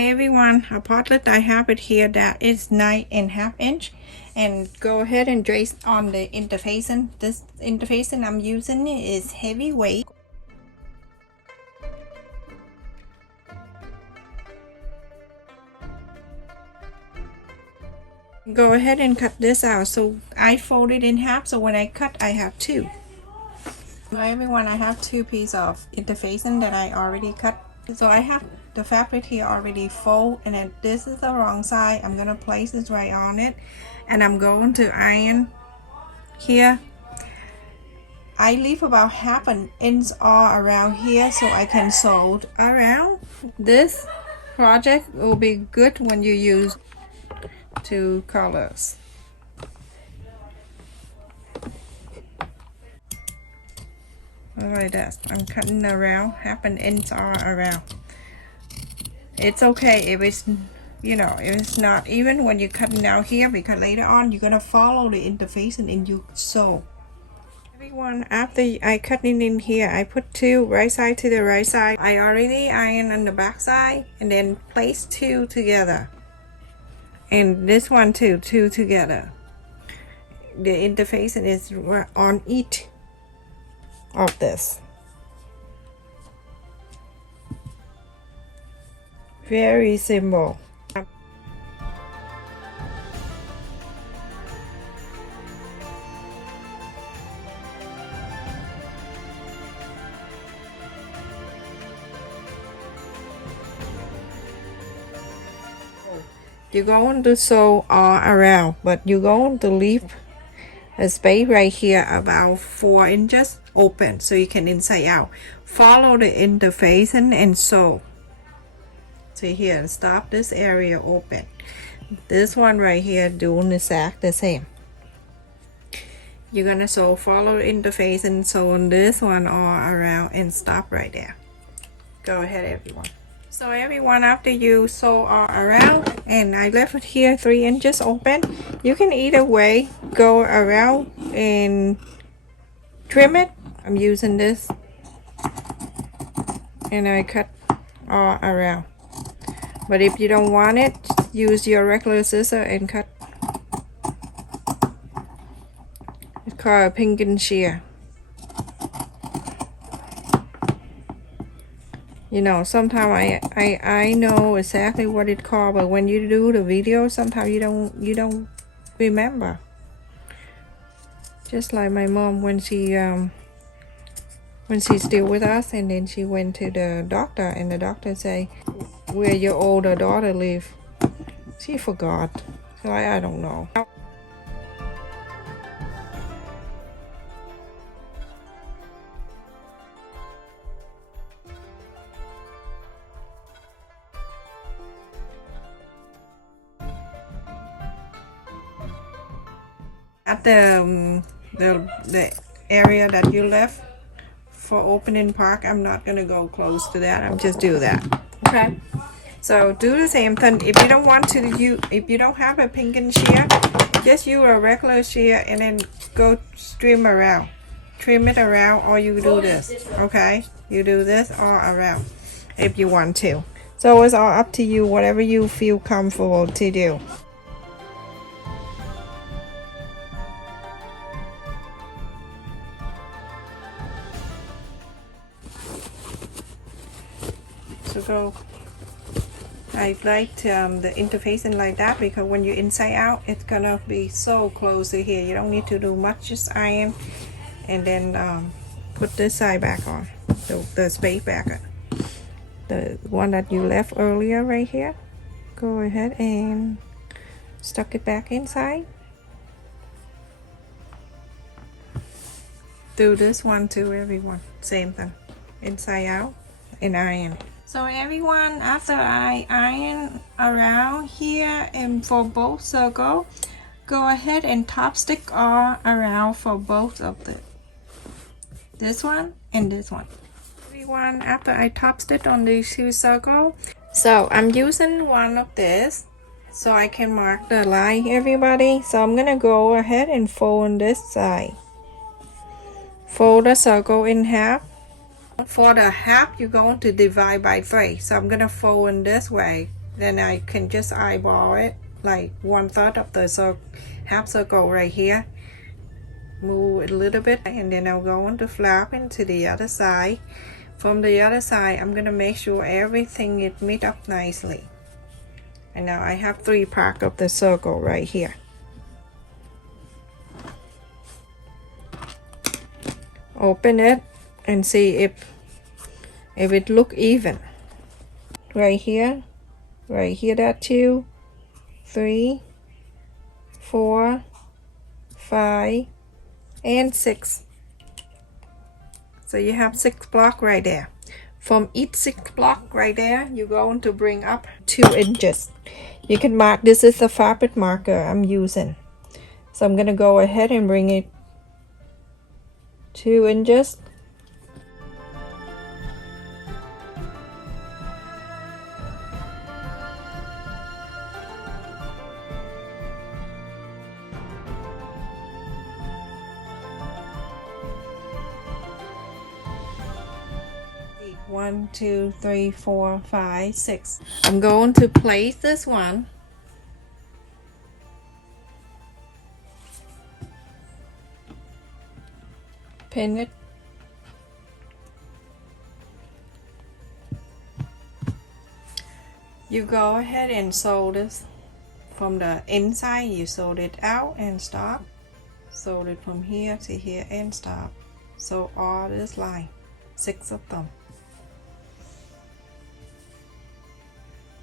Hi everyone, a portlet I have it here that is 9.5 inch, and go ahead and trace on the interfacing. This interfacing I'm using is heavyweight. Go ahead and cut this out. So I fold it in half, so when I cut I have two. Hi everyone, I have two pieces of interfacing that I already cut. So I have the fabric here already fold, and then this is the wrong side. I'm gonna place this right on it, and I'm going to iron here. I leave about half an inch all around here so I can sew around. This project will be good when you use two colors. Like that. I'm cutting around half an inch all around. It's okay if it's, you know, if it's not even when you're cutting out here, because later on you're gonna follow the interfacing and you sew. Everyone, after I cut it in here, I put two right side to the right side. I already iron on the back side and then place two together, and this one too, two together. The interfacing is on each of this. Very simple. You're going to sew all around, but you're going to leave a space right here about 4 inches open so you can inside out. Follow the interfacing and sew. See here, stop this area open. This one right here doing exactly the same. You're gonna sew, follow the interfacing, sew on this one all around and stop right there. Go ahead everyone. So everyone, after you sew all around, and I left it here 3 inches open, you can either way go around and trim it. I'm using this, and I cut all around. But if you don't want it, use your regular scissor and cut. It's called a pink and shear. You know, sometimes I know exactly what it's called, but when you do the video, sometimes you don't remember. Just like my mom when she's still with us, and then she went to the doctor, and the doctor say, "Where your older daughter live?" She forgot, so I don't know. At the area that you left for opening park, I'm not gonna go close to that. I'll just do that. Okay. So do the same thing. If you don't want to if you don't have a pink and shear, just use a regular shear and then go trim around. Trim it around, or you do this. Okay. You do this all around if you want to. So it's all up to you, whatever you feel comfortable to do. So go. I like the interfacing like that, because when you're inside out, it's gonna be so close to here. You don't need to do much, just iron, and then put this side back on, the space back on. The one that you left earlier right here, go ahead and stuck it back inside. Do this one too, everyone. Same thing, inside out and iron. So everyone, after I iron around here and for both circles, go ahead and top stick all around for both of this one and this one. Everyone, after I top stitch on these two circles, so I'm using one of this so I can mark the line, everybody. So I'm gonna go ahead and fold on this side. Fold the circle in half. For the half, you're going to divide by 3. So I'm gonna fold in this way, then I can just eyeball it like 1/3 of the half circle right here, move it a little bit, and then I'll go on to flap into the other side. From the other side, I'm gonna make sure everything is meet up nicely. And now I have 3 parts of the circle right here. Open it and see if it look even. Right here, that 2, 3, 4, 5, and 6. So you have 6 blocks right there. From each 6 block right there, you're going to bring up 2 inches. You can mark, this is the fabric marker I'm using. So I'm gonna go ahead and bring it 2 inches. One, 2, 3, 4, 5, 6. I'm going to place this one. Pin it. You go ahead and sew this from the inside. You sew it out and stop. Sew it from here to here and stop. Sew all this line, 6 of them.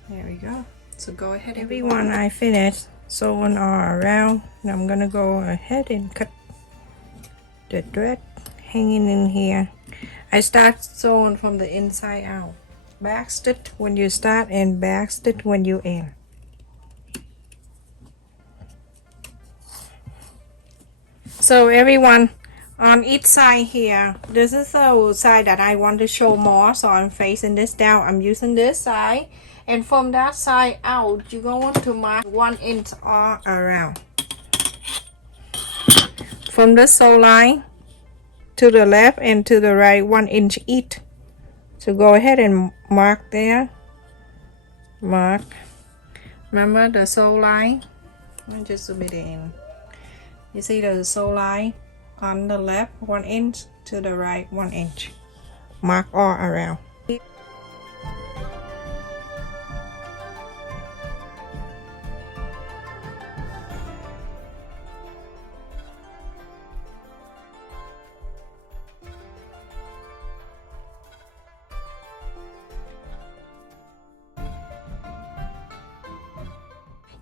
There we go. So go ahead, everyone. I finished sewing all around. Now I'm gonna go ahead and cut the thread hanging in here. I start sewing from the inside out. Back stitch when you start and back stitch when you end. So everyone, on each side here, this is the side that I want to show more, so I'm facing this down. I'm using this side. And from that side out, you're going to mark 1 inch all around. From the sew line to the left and to the right, 1 inch each. So go ahead and mark there. Mark. Remember the sew line? Let me just zoom it in. You see the sew line on the left, 1 inch, to the right, 1 inch. Mark all around.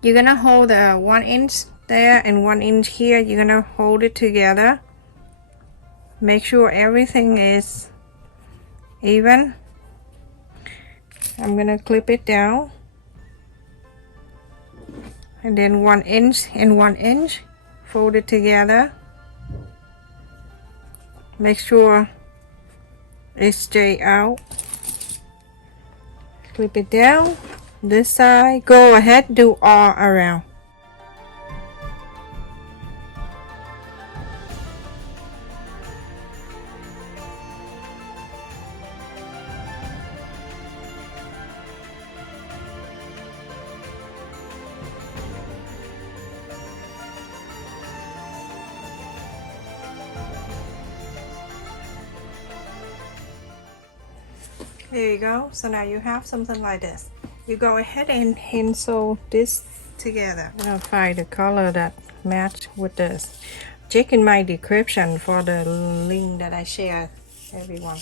You're gonna hold the 1 inch there and 1 inch here. You're gonna hold it together. Make sure everything is even. I'm gonna clip it down. And then 1 inch and 1 inch. Fold it together. Make sure it's straight out. Clip it down. This side, go ahead, do all around. There you go. So now you have something like this. You go ahead and hand sew this together. I'm gonna find the color that match with this. Check in my description for the link that I shared, everyone.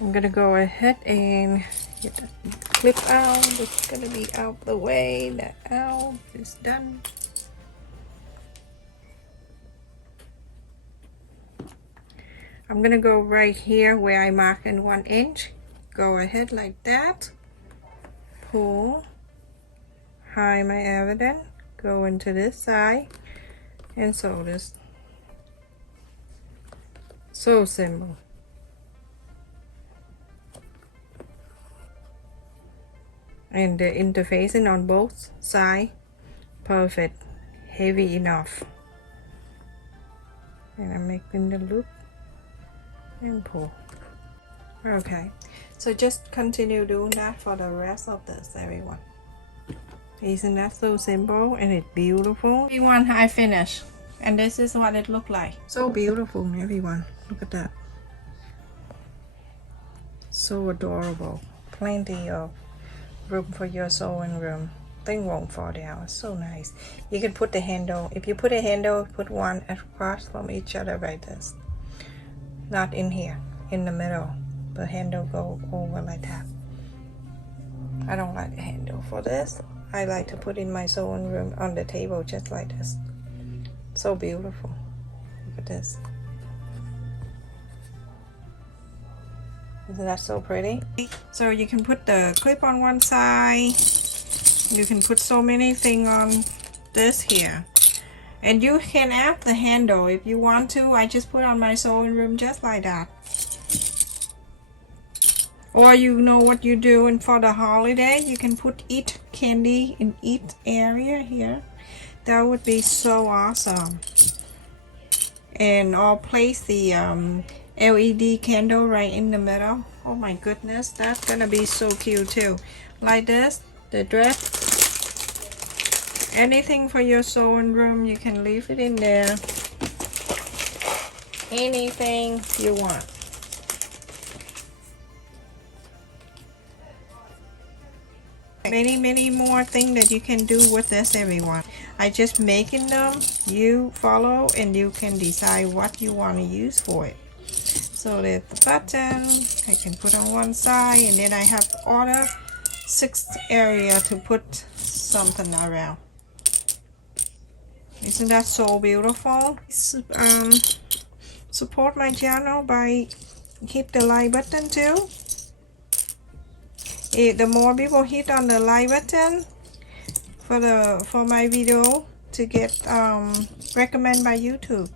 I'm gonna go ahead and get the clip out. It's gonna be out the way. That out is done. I'm gonna go right here where I marked in 1 inch. Go ahead like that. Pull, hide my evidence, go into this side and sew this. So simple. And the interfacing on both sides, perfect, heavy enough. And I'm making the loop and pull. Okay, so just continue doing that for the rest of this, everyone. Isn't that so simple and it's beautiful? Everyone, I finished, and this is what it looked like. So beautiful, everyone. Look at that. So adorable. Plenty of room for your sewing room. Thing won't fall down. It's so nice. You can put the handle. If you put a handle, put one across from each other like this. Not in here, in the middle. The handle go over like that. I don't like the handle for this. I like to put in my sewing room on the table just like this. So beautiful. Look at this. Isn't that so pretty? So you can put the clip on one side. You can put so many things on this here. And you can add the handle if you want to. I just put on my sewing room just like that. Or you know what you do, and for the holiday, you can put each candy in each area here. That would be so awesome. And I'll place the LED candle right in the middle. Oh my goodness, that's gonna be so cute too. Like this, the dress. Anything for your sewing room, you can leave it in there. Anything you want. Many more things that you can do with this, everyone. I just making them. You follow and you can decide what you want to use for it. So there's the button I can put on one side, and then I have other 6 area to put something around. Isn't that so beautiful? Support my channel by hit the like button too. The more people hit on the like button for my video to get recommended by YouTube,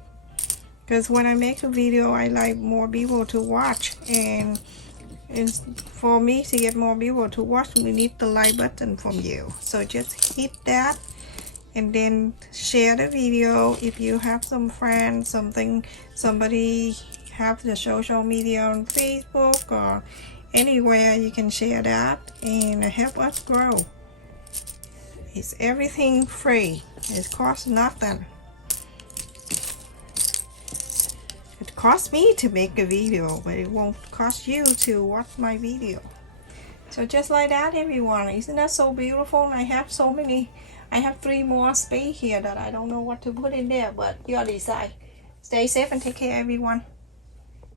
because when I make a video I like more people to watch, and for me to get more people to watch, we need the like button from you. So just hit that and then share the video. If you have some friends, somebody have the social media on Facebook or anywhere, you can share that and help us grow. It's everything free. It costs nothing. It costs me to make a video, but it won't cost you to watch my video. So just like that, everyone. Isn't that so beautiful? And I have so many. I have 3 more space here that I don't know what to put in there, but you decide. Stay safe and take care, everyone.